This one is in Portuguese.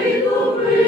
Aleluia.